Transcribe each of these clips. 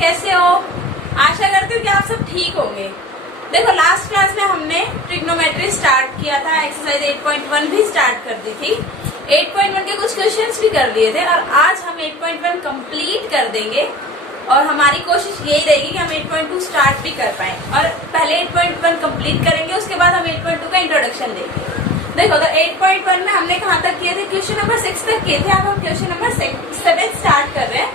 कैसे हो? आशा करती हूँ कि आप सब ठीक होंगे। देखो लास्ट क्लास में हमने ट्रिग्नोमेट्री स्टार्ट किया था, एक्सरसाइज 8.1 भी स्टार्ट कर दी थी। 8.1 के कुछ क्वेश्चंस भी कर लिए थे और आज हम 8.1 कंप्लीट कर देंगे और हमारी कोशिश यही रहेगी कि हम 8.2 स्टार्ट भी कर पाए। और पहले 8.1 कंप्लीट करेंगे, उसके बाद हम 8.2 का इंट्रोडक्शन देंगे। देखो तो 8.1 में हमने कहाँ तक किए थे? क्वेश्चन नंबर 6 तक किए थे। अब हम क्वेश्चन नंबर 7 स्टार्ट कर रहे हैं।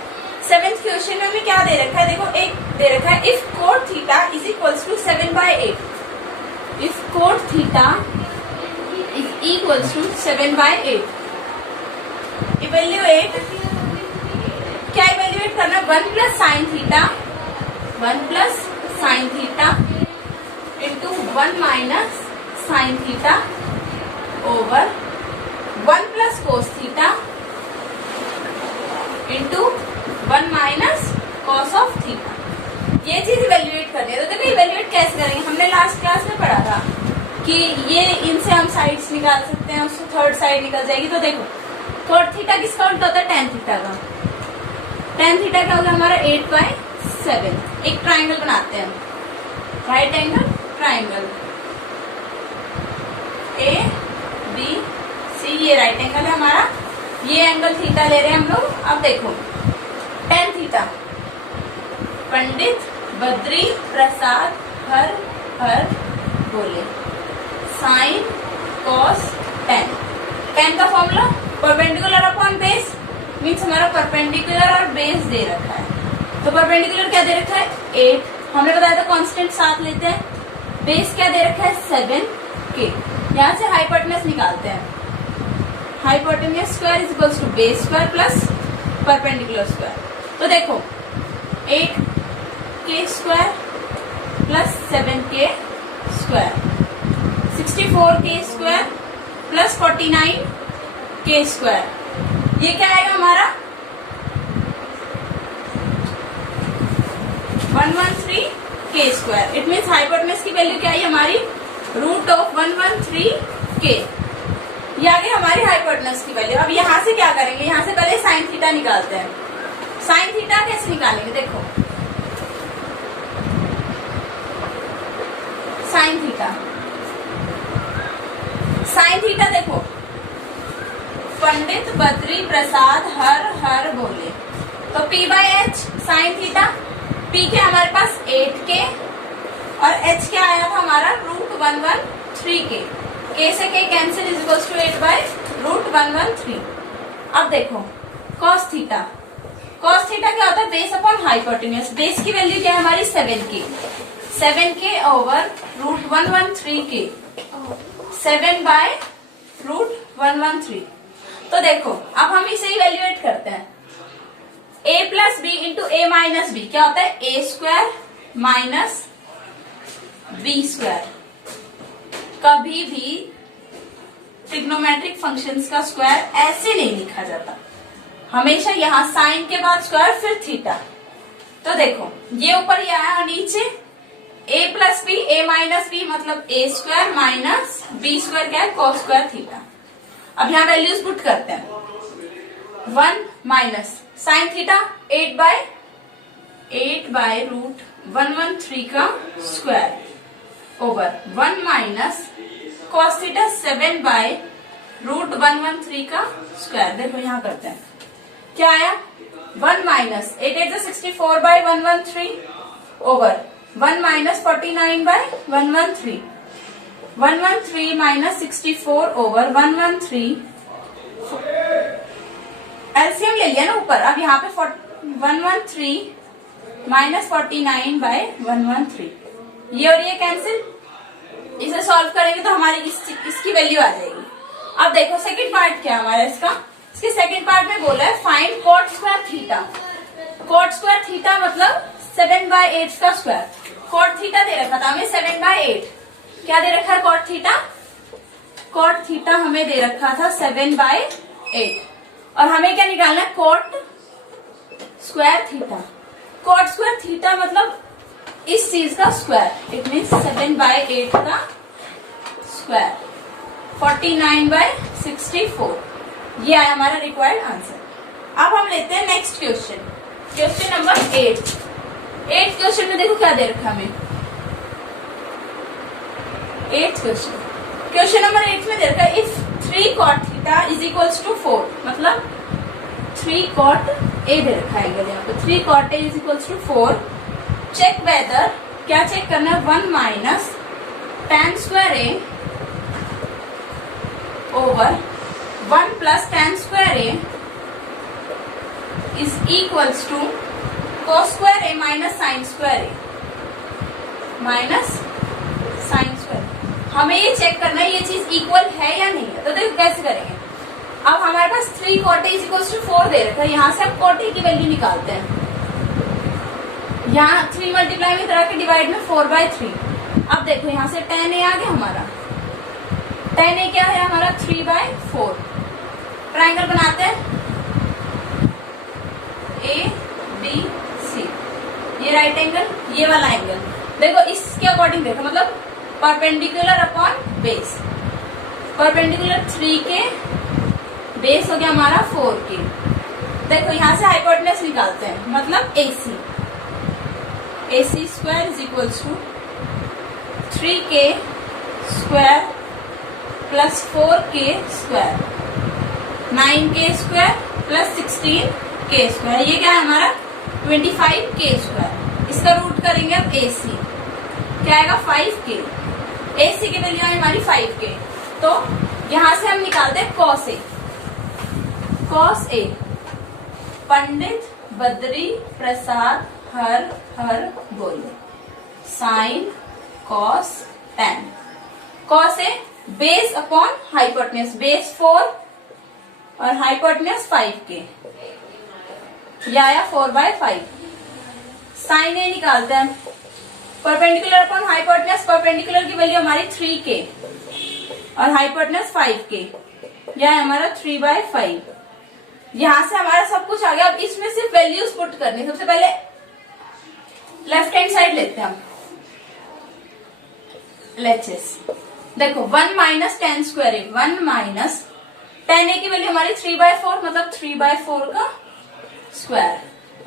7th क्वेश्चन में क्या दे रखा है? देखो एक दे रखा है, if cot theta is equals to 7/8। If cot theta is equals to 7/8, evaluate, क्या इवेल्युएट करना? 1 plus sine theta, 1 plus sine theta into 1 minus sine theta over 1 plus cos theta into 1 minus cos of theta. ये चीज evaluate करनी है। तो देखो evaluate कैसे करेंगे? हमने लास्ट क्लास में पढ़ा था कि ये इनसे हम साइड्स निकाल सकते हैं, उससे थर्ड साइड निकल जाएगी। तो देखो थर्ड थीटा किसका उल्टा होता है? टेन थीटा का। टेन थीटा क्या होगा हमारा? 8/7। एक ट्राइंगल बनाते हैं, right angle triangle A B C, ये राइट एंगल है हमारा। ये एंगल थीटा ले रहे हैं हम लोग। अब देखो टेन थीटा, पंडित बद्री प्रसाद हर हर बोले, साइन कॉस टेन। टेन का formula perpendicular upon base, means हमारा परपेंडिकुलर और बेस दे रखा है। तो परपेंडिकुलर क्या दे रखा है? 8। हमने बताया था कांस्टेंट साथ लेते हैं। बेस क्या दे रखा है? 7 यहाँ से हाइपोटेनस निकालते हैं। Hypotenuse square is equals to base square plus perpendicular square. तो देखो 8k square plus 7k square, 64k square plus 49k square. ये क्या आएगा हमारा? 113k square. It means hypotenuse की वैल्यू क्या आई हमारी? Root of 113k। ये आ गई हमारी हाइपोटेनस की वैल्यू। अब यहाँ से क्या करेंगे? यहाँ से पहले साइन थीटा निकालते हैं। साइन थीटा कैसे निकालेंगे? देखो साइन थीटा, साइन थीटा देखो, पंडित बद्री प्रसाद हर हर बोले, तो P/H साइन थीटा। P के हमारे पास 8k और H क्या आया था हमारा? Root 113k। k से k cancel is equals to 8/√113। अब देखो cos थीटा, cos थीटा क्या होता है? Base upon hypotenuse. बेस की वैल्यू क्या है हमारी? 7k over root 113k, 7/√113। तो देखो अब हम इसे इवेल्युएट करते हैं। a plus B into A minus B क्या होता है? a square minus B square. कभी भी ट्रिग्नोमेट्रिक फंक्शंस का स्क्वायर ऐसे नहीं लिखा जाता, हमेशा यहाँ साइन के बाद स्क्वायर फिर थीटा। तो देखो ये ऊपर ये आया और नीचे a plus B, A minus B मतलब a square minus B square क्या है? Cos square theta. अब यहाँ वैल्यूज पुट करते हैं। 1 माइनस साइन थीटा 8/√113 का square over 1 minus cos theta 7/√113 का स्क्वायर। देखो यहाँ करते हैं, क्या आया? 1 minus 8 64/113 over 1 minus 49/113, 113 minus 64 over 113। LCM ले लिया ना ऊपर। अब यहाँ पे 113 माइनस 49/113, ये और ये कैंसिल। इसे सॉल्व करेंगे तो हमारी इसकी वैल्यू आ जाएगी। अब देखो सेकंड पार्ट क्या हमारा इसका? इसके सेकंड पार्ट में बोला है find cot square theta. Cot square theta मतलब 7/8 का स्क्वायर। कॉट थीटा दे रखा था हमें 7/8। क्या दे रखा है कॉट थीटा? कॉट थीटा हमें दे रखा था 7/8 और हमें क्या निकालना है? Cot square theta. Cot square theta मतलब इस चीज का स्क्वायर। इट मीन्स 7/8 का स्क्वायर 49/64। ये आया हमारा रिक्वायर्ड आंसर। अब हम लेते हैं next question, question number 8। 8th question में देखो क्या दे रखा हमें। 8th क्वेश्चन नंबर 8 में दे रखा है if 3 cot theta is equals to 4, मतलब 3 cot ए दे रखा है यहाँ पे 3 cot A is equals to 4। Check whether, क्या चेक करना है, 1 minus tan square A over 1 plus tan square A is equals to cos square A minus sine square A minus sine square. हमें ये check करना है ये चीज equal है या नहीं है। तो देखो कैसे करेंगे। अब हमारे पास 3 cot a is equal to 4 दे रखा है, यहाँ से हम cot a की वैल्यू निकालते हैं। यहाँ 3 मल्टीप्लाई में करा के डिवाइड में 4/3। अब देखो यहाँ से tan a आ गया हमारा। tan a क्या है हमारा 3/4। ट्राइंगल बनाते हैं ए बी सी, ये राइट एंगल, ये वाला एंगल। देखो इसके अकॉर्डिंग देखो, मतलब परपेंडिकुलर अपॉन बेस। परपेंडिकुलर 3 के, बेस हो गया हमारा 4 के। देखो यहाँ से हाइपोटेनस निकालते हैं, मतलब AC। AC square is equal to 3k square plus 4k square 9k square plus 16k square. ये क्या है हमारा 25k स्क्वायर। इसका रूट करेंगे अब AC, क्या आएगा 5k। AC की वैल्यू है हमारी 5k। तो यहां से हम निकालते हैं cos A। cos A, Pandit Badri Prasad हर हर बोले, sine cos tan। cos A base upon hypotenuse, base 4 और हाइपोटेनस 5k, यह आया 4/5। साइन ए निकालते हैं, परपेंडिकुलर अपॉन हाइपोटेनस, परपेंडिकुलर की वैल्यू हमारी 3k और हाइपोटेनस 5k, यह है हमारा 3/5। यहां से हमारा सब कुछ आ गया। अब इसमें सिर्फ वैल्यूज पुट करनी। सबसे पहले लेफ्ट हैंड साइड लेते हैं हम, LHS। देखो 1 माइनस tan स्क्वायर ए, 1 माइनस tan ए की वैल्यू हमारी 3/4, मतलब 3/4 का स्क्वायर,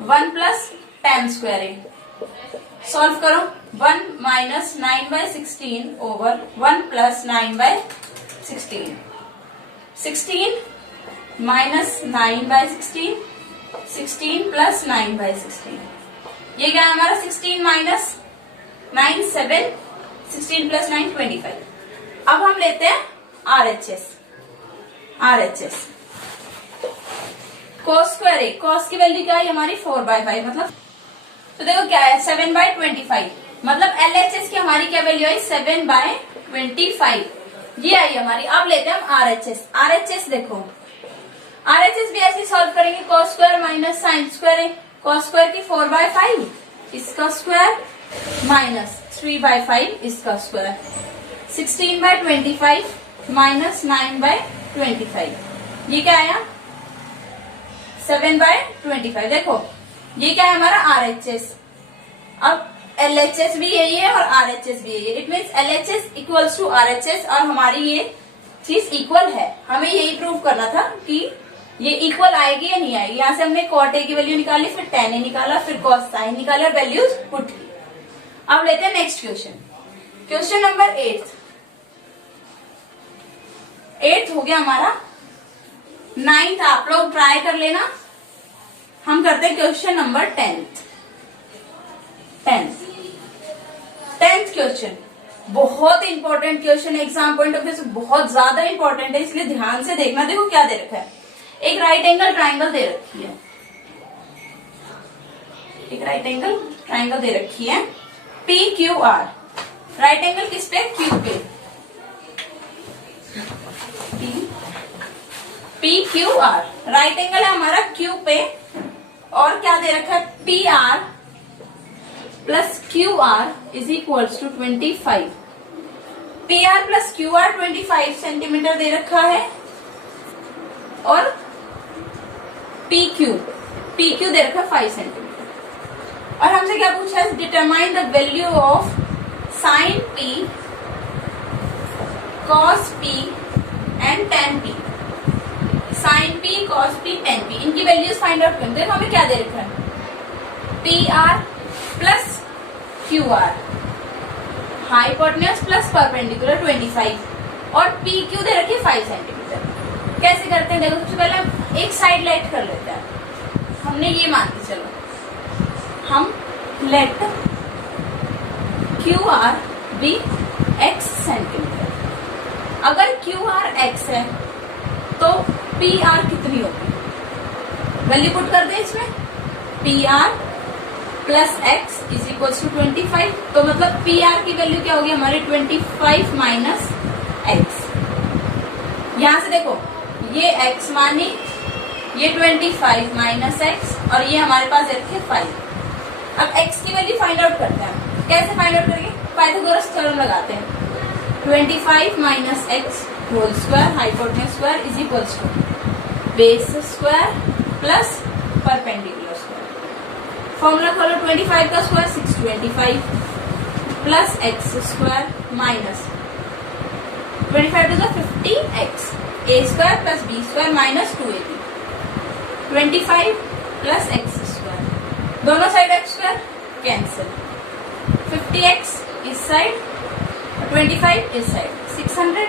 1 प्लस tan स्क्वायर ए। सॉल्व करो, 1 minus 9/16 over 1 plus 9/16, 16 minus 9/16, 16 plus 9/16। ये क्या है हमारा 16 माइनस 9 7, 16 प्लस 9 25। अब हम लेते हैं RHS। cos square A, cos की वैल्यू क्या है हमारी 4/5, मतलब तो देखो क्या है 7/25, मतलब LHS की हमारी क्या वैल्यू आई 7/25, ये आई हमारी। अब लेते हैं हम RHS देखो RHS भी ऐसे सॉल्व करेंगे, cos square minus sine square A, cos square की 4/5 इसका स्क्वायर माइनस 3/5 इसका स्क्वायर, 16/25 माइनस 9/25, ये क्या आया 7/25। देखो ये क्या है हमारा RHS। अब LHS भी यही है और RHS भी यही है। It means LHS equals to RHS और हमारी ये चीज इक्वल है। हमें यही प्रूव करना था कि ये इक्वल आएगी या नहीं आएगी। यहाँ से हमने cot A की वैल्यू निकाली, फिर tan A निकाला, फिर cos sin निकाला, वैल्यूज पुट की। अब लेते हैं नेक्स्ट क्वेश्चन नंबर 8th हो गया हमारा। 9th आप लोग ट्राई कर लेना। हम करते हैं क्वेश्चन नंबर 10th क्वेश्चन। बहुत इंपॉर्टेंट क्वेश्चन है, एग्जाम पॉइंट ऑफ व्यू से बहुत ज्यादा इंपॉर्टेंट है, इसलिए ध्यान से देखना। देखो क्या दे रखा है, एक राइट एंगल ट्राइंगल दे रखी है, एक राइट एंगल ट्राइंगल दे रखी है PQR। राइट एंगल किस पे, Q पे, PQR राइट एंगल है हमारा Q पे। और क्या दे रखा है PR plus QR is equals to 25। PR plus QR 25 centimetre दे रखा है और PQ दे रखा है 5 सेंटीमीटर। और हमसे क्या पूछा है, determine the value of sine P, cos P एंड tan P। Sine P, cos P, tan P, इनकी वैल्यूज फाइंड आउट करते हैं। हमें क्या दे रखा है PR plus Q R, hypotenuse plus perpendicular 25 और पी क्यू दे रखी 5 सेंटीमीटर। कैसे करते हैं देखो, सबसे पहले हम एक साइड लेट कर लेते हैं। हमने ये मान के चलो, हम let Q R be x centimetre. अगर क्यू आर x है तो पी आर कितनी होगी, वैल्यू पुट कर दे इसमें, P R plus X is equal to 25। तो मतलब पी आर की वैल्यू क्या होगी हमारी 25 माइनस एक्स। यहां से देखो ये x मानी, ये 25 माइनस एक्स और ये हमारे पास रखे 5। अब x की वैल्यू फाइंड आउट करते हैं। कैसे फाइंड आउट करेंगे, पाइथागोरस थ्योरम लगाते हैं। 25 minus X whole square hypotenuse square is equal to base square plus perpendicular square. Formula खोलो, 25 का square 625 plus X square minus 25 two 50x A square plus B square minus 2ab। 25 plus X square, दोनों side X square cancel, 50x इस side 25 इस side, 600।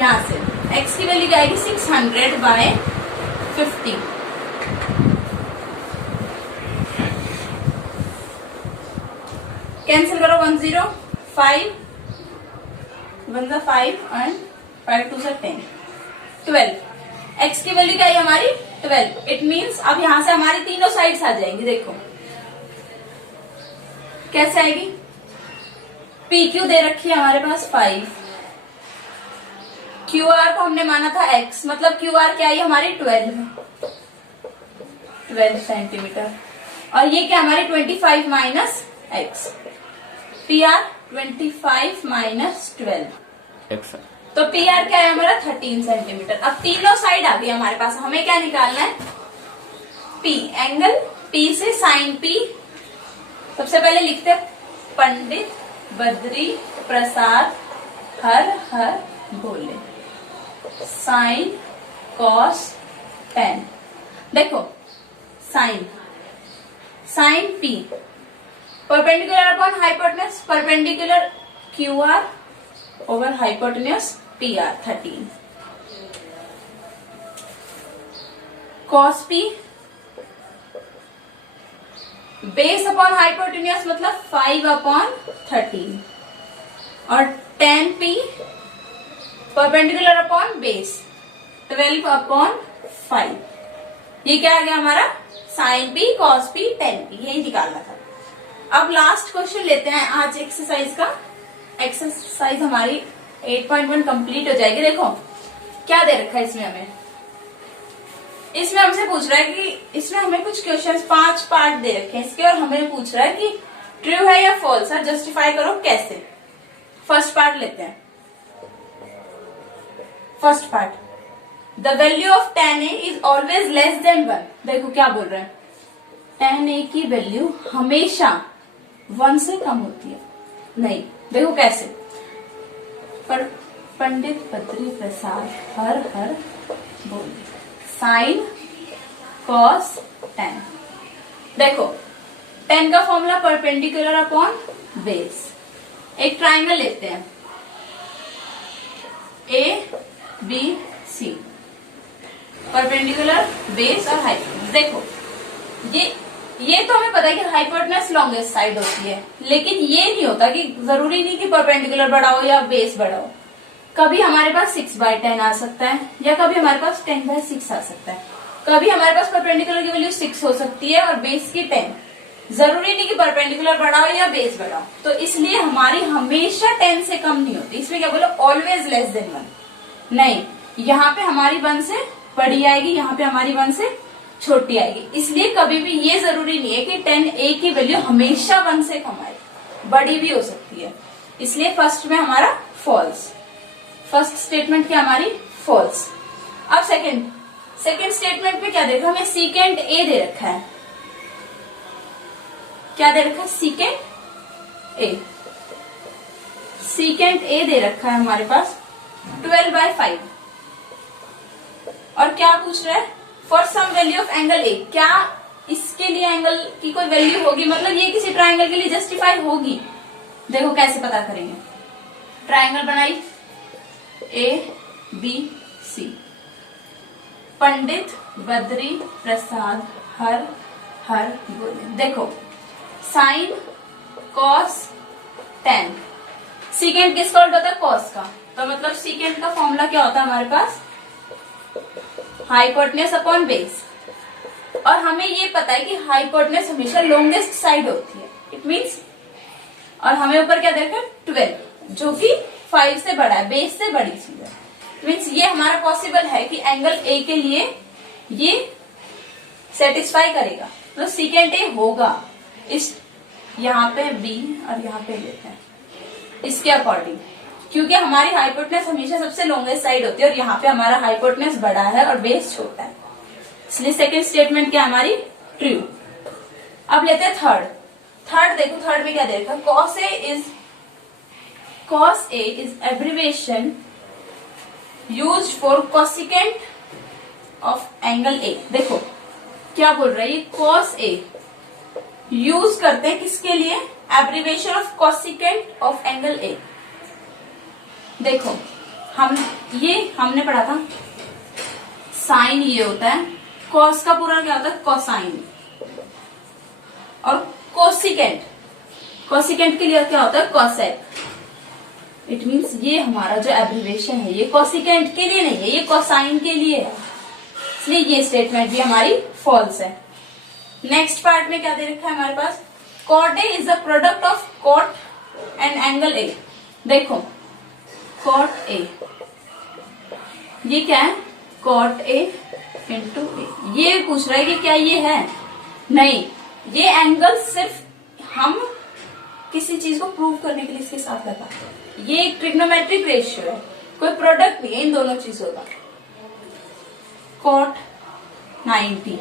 यहां से x की value क्या आएगी 600 बाय 50। कैंसिल करो, 1 0 5 1 जा 5 एंड 5 2 जा 10 12। x की वैल्यू क्या है हमारी 12। इट मीन्स अब यहां से हमारी तीनों साइड्स आ जाएंगी। देखो कैसे आएगी, पी क्यू दे रखी है हमारे पास 5, क्यू आर को हमने माना था x, मतलब क्यू आर क्या आई हमारी 12 सेंटीमीटर और ये क्या हमारी 25 minus x, P R 25 minus 12 तो पी आर क्या है हमारा 13 सेंटीमीटर। अब तीनों साइड आ गई हमारे पास, हमें क्या निकालना है पी, एंगल पी से साइन पी। सबसे पहले लिखते हैं पंडित बद्री प्रसाद हर हर बोले, साइन कॉस टेन। देखो sine, sine P perpendicular upon hypotenuse, perpendicular Q R over hypotenuse P R 13, cos P base upon hypotenuse मतलब 5 अपॉन 13 और 10 P perpendicular upon base 12 upon 5। ये क्या आ गया हमारा sine P cos P 10 P, यही निकालना था। अब लास्ट क्वेश्चन लेते हैं आज एक्सरसाइज का। एक्सरसाइज हमारी 8.1 कंप्लीट हो जाएगी। देखो क्या दे रखा है इसमें हमें, इसमें हमसे पूछ रहा है कि इसमें हमें कुछ क्वेश्चंस 5 पार्ट दे रखे हैं इसके और हमें पूछ रहा है कि ट्रू है या फॉल्स है, जस्टिफाई करो कैसे। फर्स्ट पार्ट लेते हैं। First part, the value of tan a is always less than 1। देखो क्या बोल रहे हैं, tan a की वैल्यू हमेशा 1 से कम होती है। नहीं, देखो कैसे, पर पंडित बद्री प्रसाद हर हर बोले, साइन कॉस टेन। देखो 10 का फॉर्मूला परपेंडिकुलर अपॉन बेस। एक ट्राइंगल लेते हैं A B C, perpendicular base और हाइपोटेन्यूज। देखो ये तो हमें पता है कि हाइपोटेन्यूज लॉन्गेस्ट साइड होती है, लेकिन ये नहीं होता कि जरूरी नहीं कि परपेंडिकुलर बड़ा हो या बेस बड़ा हो। कभी हमारे पास 6/10 आ सकता है या कभी हमारे पास 10/6 आ सकता है। कभी हमारे पास परपेंडिकुलर की वैल्यू 6 हो सकती है और बेस की 10। जरूरी नहीं कि परपेंडिकुलर बड़ा हो या बेस बड़ा हो, तो इसलिए हमारी हमेशा 10 से कम नहीं होती। इसमें क्या बोलो, ऑलवेज लेस देन 1। नहीं, यहाँ पे हमारी 1 से बड़ी आएगी, यहाँ पे हमारी 1 से छोटी आएगी। इसलिए कभी भी ये जरूरी नहीं है कि 10a की वैल्यू हमेशा 1 से कम आए, बड़ी भी हो सकती है। इसलिए फर्स्ट में हमारा फॉल्स, फर्स्ट स्टेटमेंट क्या हमारी फॉल्स। अब सेकेंड स्टेटमेंट पे क्या देखा, हमें सीकेंट ए दे रखा है। क्या दे रखा है, सीकेंट ए। सीकेंट ए दे रखा है हमारे पास 12/5 और क्या पूछ रहा है, for some value of angle A. क्या इसके लिए एंगल की कोई वैल्यू होगी, मतलब ये किसी ट्राइंगल के लिए जस्टिफाई होगी। देखो कैसे पता करेंगे। ट्राइंगल बनाई ABC, पंडित बद्री प्रसाद हर हर बोले। देखो साइन कॉस टेन, सीकेंट किसका उल्टा होता है? कॉस का। तो मतलब सीकेंट का फॉर्मूला क्या होता है हमारे पास? Hypotenuse upon base. और हमें ये पता है कि हाइपोटेन्यूज हमेशा लॉन्गेस्ट साइड होती है, इट मींस, और हमें ऊपर क्या देखा? 12, जो कि 5 से बड़ा है, बेस से बड़ी चीज है। मीन्स ये हमारा पॉसिबल है कि एंगल ए के लिए ये सेटिस्फाई करेगा, तो सीकेंट ए होगा। इस यहाँ पे बी और यहाँ पे लेते हैं इसके अकॉर्डिंग, क्योंकि हमारी हाइपोटेन्यूज हमेशा सबसे लॉन्गेस्ट साइड होती है और यहाँ पे हमारा हाइपोटेन्यूज बड़ा है और बेस छोटा है, इसलिए सेकंड स्टेटमेंट क्या हमारी? ट्रू। अब लेते हैं थर्ड देखो थर्ड में क्या देखा? cos A is abbreviation used for cosecant of angle A। देखो क्या बोल रहा है ये? cos A यूज करते हैं किसके लिए? Abbreviation of cosecant of angle A। देखो हमने पढ़ा था साइन ये होता है, cos का पूरा क्या होता है? कोसाइन। और कोसिकेंट के लिए क्या होता है? कोसेक। इट मीन्स ये हमारा जो एब्रीवेशन है ये कोसिकेंट के लिए नहीं है, ये कोसाइन के लिए है, इसलिए ये स्टेटमेंट भी हमारी फॉल्स है। नेक्स्ट पार्ट में क्या दे रखा है हमारे पास? Cot A is the product of cot and angle A. देखो कॉट ए, ये क्या है? Cot A into A. ये पूछ रहा है कि क्या ये है? नहीं, ये एंगल सिर्फ हम किसी चीज को प्रूव करने के लिए इसके साथ लगाते हैं। ये एक ट्रिग्नोमेट्रिक रेशियो है, कोई प्रोडक्ट नहीं है इन दोनों चीजों का। कॉट 90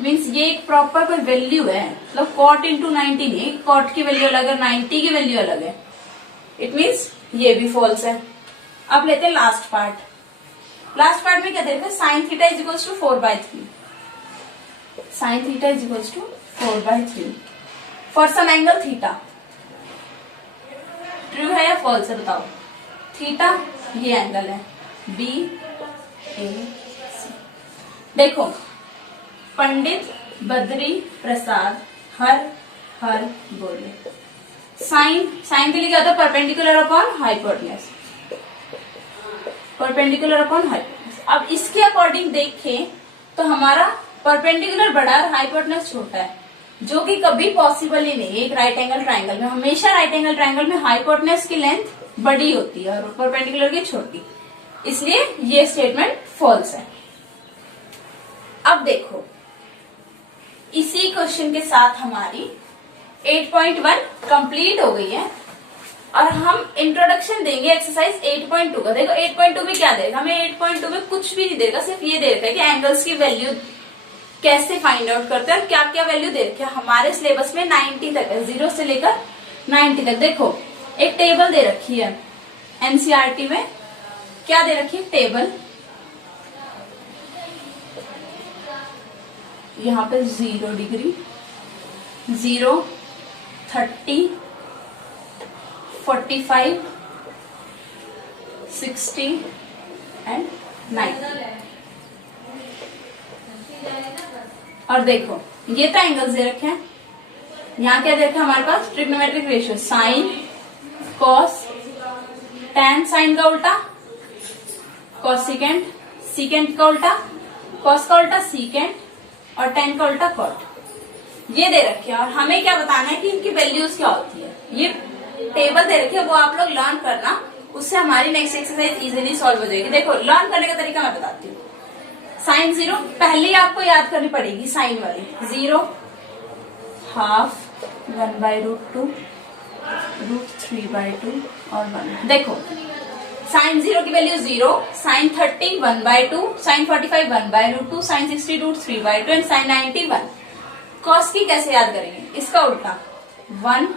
मीन्स ये एक प्रॉपर कोई वैल्यू है, मतलब कॉट इंटू 90 नहीं, कॉट की वैल्यू अलग है, 90 की वैल्यू अलग है, इट मीन्स ये भी फॉल्स है। अब लेते हैं लास्ट पार्ट में क्या देखते हैं? Sine theta is equals to 4/3। Sine theta is equals to 4/3 for some angle theta. True है या फॉल्स है बताओ? थीटा ये एंगल है BAC। देखो पंडित बद्री प्रसाद हर हर बोले। साइन के लिए क्या होता है? Perpendicular upon hypotenuse, perpendicular upon hypotenuse. अब इसके अकॉर्डिंग देखें तो हमारा परपेंडिकुलर बड़ा और हाइपोटेन्यूज छोटा है, जो कि कभी पॉसिबल ही नहीं है। एक राइट एंगल ट्राइंगल में हमेशा राइट एंगल ट्राइंगल में हाइपोटेन्यूज की लेंथ बड़ी होती है और परपेंडिकुलर की छोटी, इसलिए ये स्टेटमेंट फॉल्स है। अब देखो इसी क्वेश्चन के साथ हमारी 8.1 कंप्लीट हो गई है और हम इंट्रोडक्शन देंगे एक्सरसाइज 8.2 का। देखो 8.2 में क्या देगा? हमें 8.2 में कुछ भी नहीं देगा, सिर्फ ये दे रखा है कि एंगल्स की वैल्यू कैसे फाइंड आउट करते हैं और क्या क्या वैल्यू दे रखी है। हमारे सिलेबस में 90 तक है, 0 से लेकर 90 तक। देखो एक टेबल दे रखी है एनसीईआरटी में, क्या दे रखी है? टेबल। यहाँ पे 0 डिग्री, 0, 30, 45, 60 एंड 90। और देखो ये तो एंगल्स दे रखे हैं, यहाँ क्या दे रखा है हमारे पास? Trigonometric ratio, sine cos tan, sine का उल्टा कॉसिकेंट, सीकेंट का उल्टा कॉस का उल्टा सीकेंट और tan का उल्टा कॉट। ये दे रखे हैं और हमें क्या बताना है कि इनकी वैल्यूज क्या होती है। ये टेबल दे रखी है, वो आप लोग लर्न करना, उससे हमारी नेक्स्ट एक्सरसाइज इजीली सॉल्व हो जाएगी। देखो लर्न करने का तरीका मैं बताती हूँ। साइन 0 पहले ही आपको याद करनी पड़ेगी, साइन वाली 0, हाफ, 1/√2, √3/2 और 1। देखो साइन 0 की वैल्यू 0, sine 30 1/2, sine 45 1/√2, sine 60 √3/2 and sine 90 1। Cos की कैसे याद करेंगे? इसका उल्टा 1,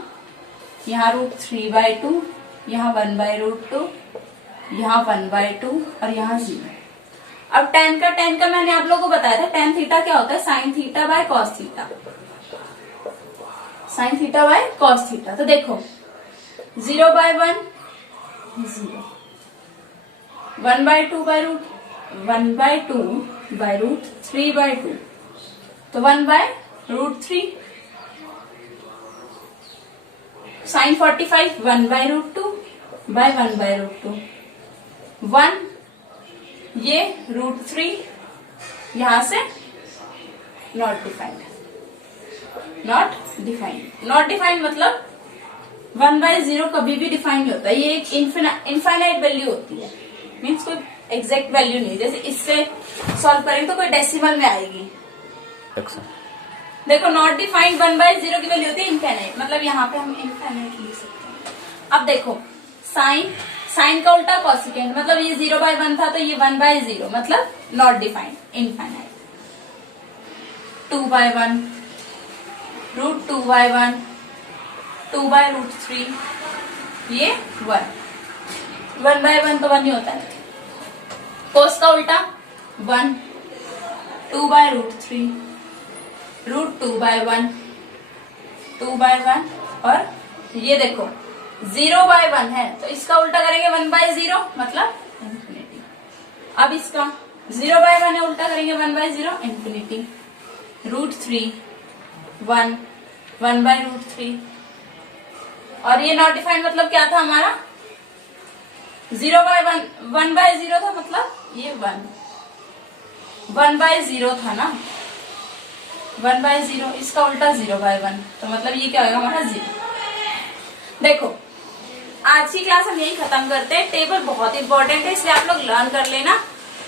यहाँ √3/2, यहाँ 1/√2, यहाँ 1/2 और यहाँ 0। अब tan का मैंने आप लोगों को बताया था, tan थीटा क्या होता है, sine theta by cos theta, sine theta by cos theta. तो देखो 0/1 0, 1/2 बाय रूट 1/2 बाय रूट 3/2, तो 1/√3, साइन 45 1/√2 बाय 1/√2, 1 ये √3 यहां से नॉट डिफाइंड, नॉट डिफाइंड मतलब 1/0 कभी भी डिफाइन नहीं होता, ये एक इनफाइनाइट वैल्यू होती है, मीन्स कोई एग्जैक्ट वैल्यू नहीं। जैसे इससे सॉल्व करेंगे तो कोई डेसिमल में आएगी। देखो नॉट डिफाइंड 1/0 की वैल्यू होती है इनफाइनाइट, मतलब यहाँ पे हम इनफाइनाइट लिख सकते हैं। अब देखो साइन का उल्टा कॉसिकेंट, मतलब ये 0/1 था तो ये 1/0 मतलब नॉट डिफाइंड, इनफाइनाइट। 2/1 √2/1 2/√3 ये 1/1 तो 1 ही होता है। कोस का उल्टा 1 2/√3 √2/1 2/1 और ये देखो 0/1 है तो इसका उल्टा करेंगे 1/0 मतलब इंफिनिटी। अब इसका 0/1 है, उल्टा करेंगे 1/0 इंफिनिटी। √3 1 1/√3 और ये नॉट डिफाइंड मतलब क्या था हमारा, 0/1 1/0 था, मतलब ये 1/0 था ना, 1/0, इसका उल्टा 0/1 तो मतलब ये क्या होगा हमारा 0। देखो आज की क्लास हम यही खत्म करते हैं। टेबल बहुत इंपॉर्टेंट है इसलिए आप लोग लर्न कर लेना।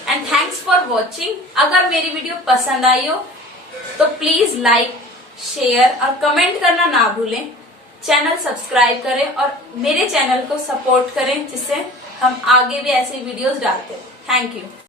And thanks for watching. अगर मेरी वीडियो पसंद आई हो तो प्लीज लाइक शेयर और कमेंट करना ना भूलें। चैनल सब्सक्राइब करें और मेरे चैनल को सपोर्ट करें जिससे हम आगे भी ऐसे वीडियोस डालते हैं। Thank you.